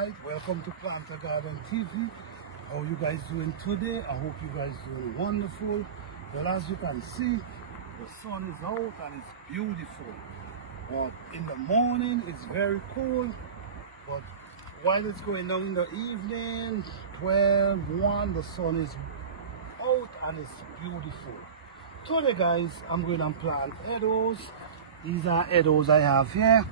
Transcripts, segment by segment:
Alright, welcome to Planter Garden TV. How you guys doing today? I hope you guys doing wonderful. Well, as you can see, the sun is out and it's beautiful. But in the morning it's very cold. But while it's going down in the evening, 12, 1, the sun is out and it's beautiful. Today guys, I'm going to plant edos. These are edos I have here.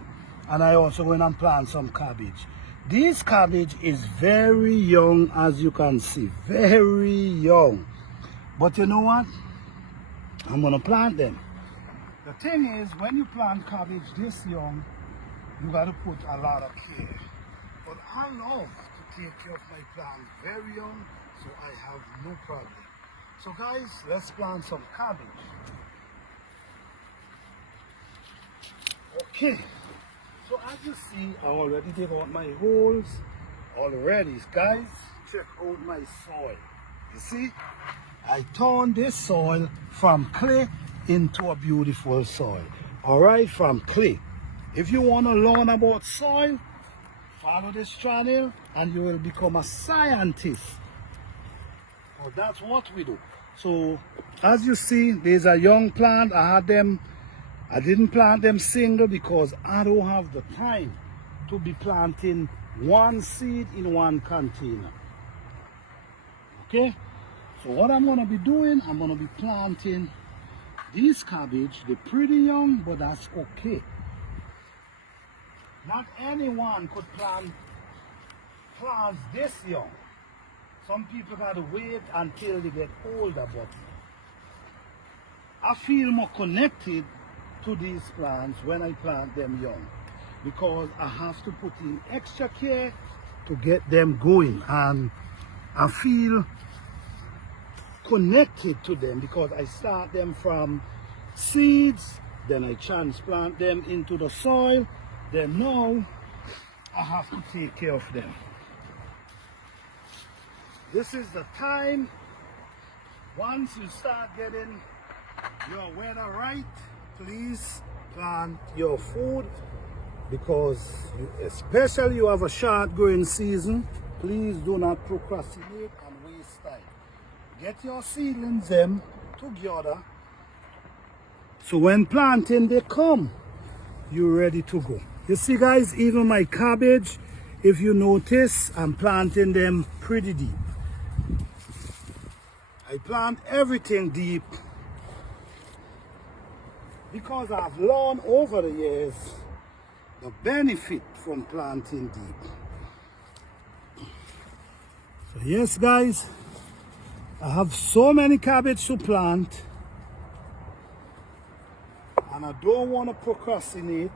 And I also going to plant some cabbage. This cabbage is very young, as you can see, very young. But you know what? I'm going to plant them. The thing is, when you plant cabbage this young, you got to put a lot of care. But I love to take care of my plant very young, so I have no problem. So guys, let's plant some cabbage. Okay. So as you see, I already dig out my holes already. Guys, check out my soil. You see, I turned this soil from clay into a beautiful soil. All right, from clay. If you want to learn about soil, follow this channel and you will become a scientist. Well, that's what we do. So as you see, there's a young plant. I didn't plant them single because I don't have the time to be planting one seed in one container. Okay, so what I'm going to be doing, I'm going to be planting these cabbage. They're pretty young, but that's okay. Not anyone could plant plants this young. Some people got to wait until they get older, but I feel more connected to these plants when I plant them young, because I have to put in extra care to get them going, and I feel connected to them because I start them from seeds, then I transplant them into the soil, then now I have to take care of them. This is the time, once you start getting your weather right, please plant your food, because especially you have a short growing season. Please do not procrastinate and waste time. Get your seedlings them together, so when planting they come, you're ready to go. You see guys, even my cabbage, if you notice, I'm planting them pretty deep. I plant everything deep because I've learned over the years the benefit from planting deep. So yes guys, I have so many cabbage to plant and I don't want to procrastinate.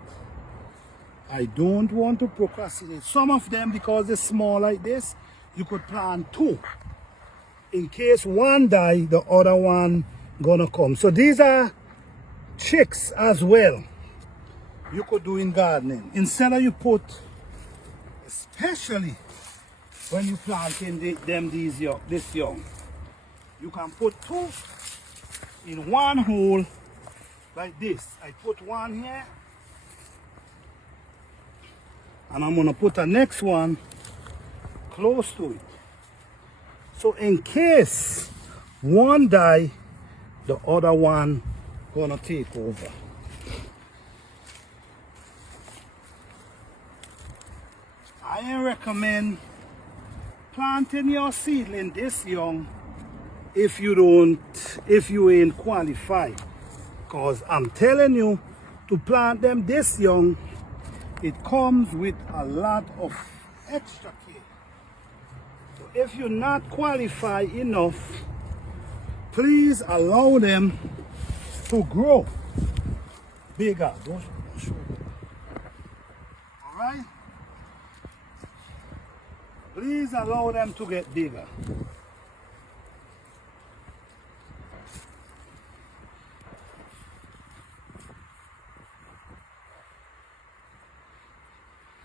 I don't want to procrastinate. Some of them, because they're small like this, you could plant two. In case one die, the other one gonna come. So these are chicks as well. You could do in gardening. Instead of you put, especially when you planting this young, you can put two in one hole like this. I put one here, and I'm gonna put a next one close to it. So in case one die, the other one gonna take over. I recommend planting your seedling this young if you ain't qualified, because I'm telling you, to plant them this young, it comes with a lot of extra care. So if you're not qualified enough, please allow them to grow bigger. Don't show it. All right? Please allow them to get bigger.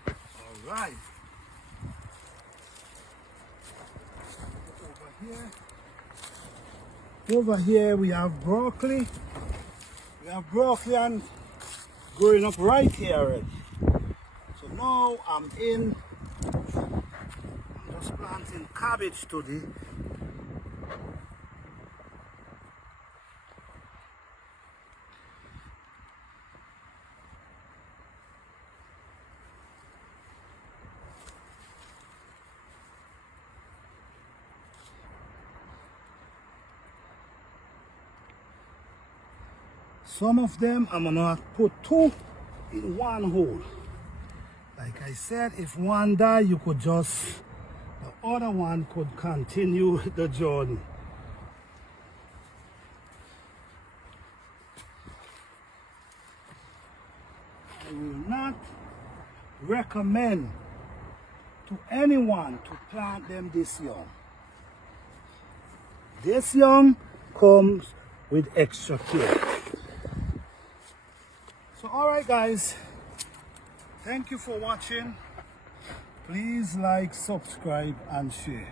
All right. Over here we have broccoli. We have broccoli and growing up right here already. So now I'm in planting cabbage today. Some of them I'm gonna put 2 in one hole. Like I said, if one die, you could just, the other one could continue the journey. I will not recommend to anyone to plant them this young. This young comes with extra care. So alright guys, thank you for watching. Please like, subscribe and share.